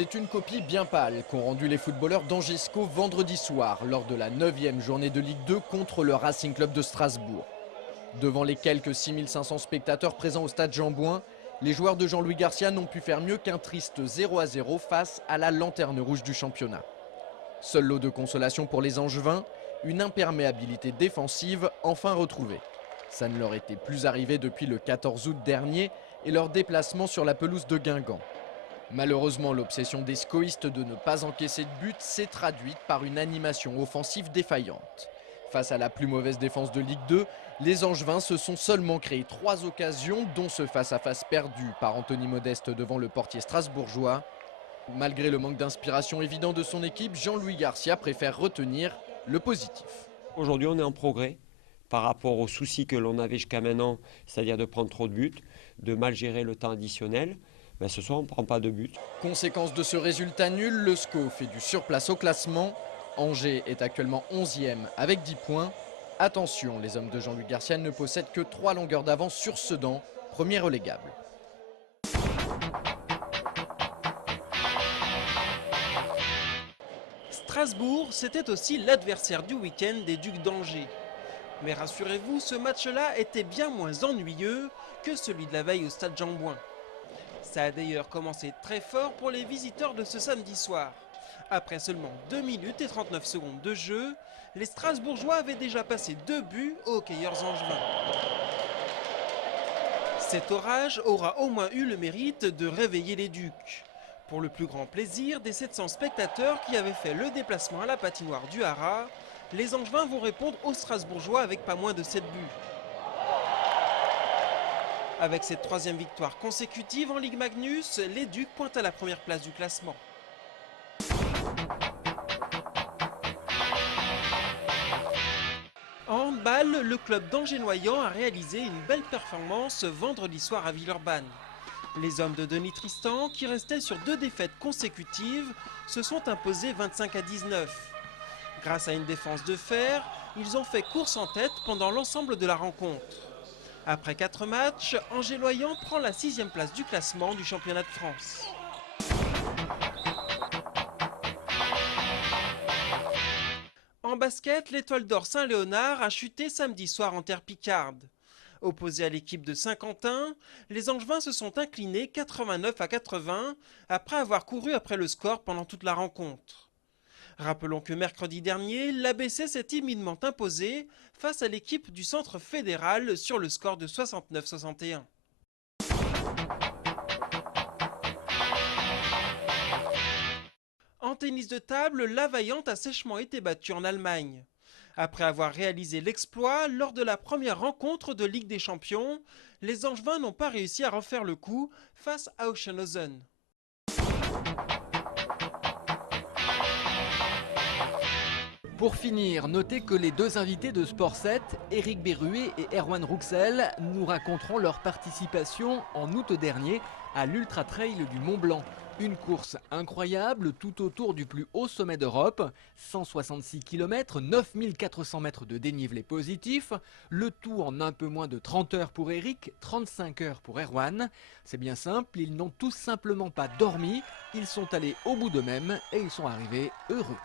C'est une copie bien pâle qu'ont rendu les footballeurs d'Angesco vendredi soir lors de la 9e journée de Ligue 2 contre le Racing Club de Strasbourg. Devant les quelques 6500 spectateurs présents au stade Jean-Bouin, les joueurs de Jean-Louis Garcia n'ont pu faire mieux qu'un triste 0-0 face à la lanterne rouge du championnat. Seul lot de consolation pour les Angevins, une imperméabilité défensive enfin retrouvée. Ça ne leur était plus arrivé depuis le 14 août dernier et leur déplacement sur la pelouse de Guingamp. Malheureusement, l'obsession des scoïstes de ne pas encaisser de but s'est traduite par une animation offensive défaillante. Face à la plus mauvaise défense de Ligue 2, les Angevins se sont seulement créé 3 occasions, dont ce face-à-face perdu par Anthony Modeste devant le portier strasbourgeois. Malgré le manque d'inspiration évident de son équipe, Jean-Louis Garcia préfère retenir le positif. Aujourd'hui, on est en progrès par rapport aux soucis que l'on avait jusqu'à maintenant, c'est-à-dire de prendre trop de buts, de mal gérer le temps additionnel. Ce soir, on ne prend pas de but. Conséquence de ce résultat nul, le SCO fait du surplace au classement. Angers est actuellement 11e avec 10 points. Attention, les hommes de Jean-Louis Garcia ne possèdent que 3 longueurs d'avance sur Sedan, premier relégable. Strasbourg, c'était aussi l'adversaire du week-end des Ducs d'Angers. Mais rassurez-vous, ce match-là était bien moins ennuyeux que celui de la veille au stade Jean-Bouin. Ça a d'ailleurs commencé très fort pour les visiteurs de ce samedi soir. Après seulement 2 minutes et 39 secondes de jeu, les Strasbourgeois avaient déjà passé 2 buts aux hockeyeurs angevins. Cet orage aura au moins eu le mérite de réveiller les Ducs. Pour le plus grand plaisir des 700 spectateurs qui avaient fait le déplacement à la patinoire du Haras, les Angevins vont répondre aux Strasbourgeois avec pas moins de 7 buts. Avec cette 3e victoire consécutive en Ligue Magnus, les Ducs pointent à la première place du classement. En handball, le club d'Angers-Noyant a réalisé une belle performance vendredi soir à Villeurbanne. Les hommes de Denis Tristan, qui restaient sur 2 défaites consécutives, se sont imposés 25-19. Grâce à une défense de fer, ils ont fait course en tête pendant l'ensemble de la rencontre. Après 4 matchs, Angers-Noyant prend la 6e place du classement du championnat de France. En basket, l'Étoile d'Or Saint-Léonard a chuté samedi soir en terre picarde. Opposé à l'équipe de Saint-Quentin, les Angevins se sont inclinés 89-80 après avoir couru après le score pendant toute la rencontre. Rappelons que mercredi dernier, l'ABC s'est timidement imposé face à l'équipe du Centre fédéral sur le score de 69-61. En tennis de table, la Vaillante a sèchement été battue en Allemagne. Après avoir réalisé l'exploit lors de la première rencontre de Ligue des Champions, les Angevins n'ont pas réussi à refaire le coup face à Oschenhausen. Pour finir, notez que les 2 invités de Sport 7, Éric Berruet et Erwan Rouxel, nous raconteront leur participation en août dernier à l'Ultra Trail du Mont Blanc. Une course incroyable tout autour du plus haut sommet d'Europe, 166 km, 9400 mètres de dénivelé positif, le tout en un peu moins de 30 heures pour Éric, 35 heures pour Erwan. C'est bien simple, ils n'ont tout simplement pas dormi, ils sont allés au bout d'eux-mêmes et ils sont arrivés heureux.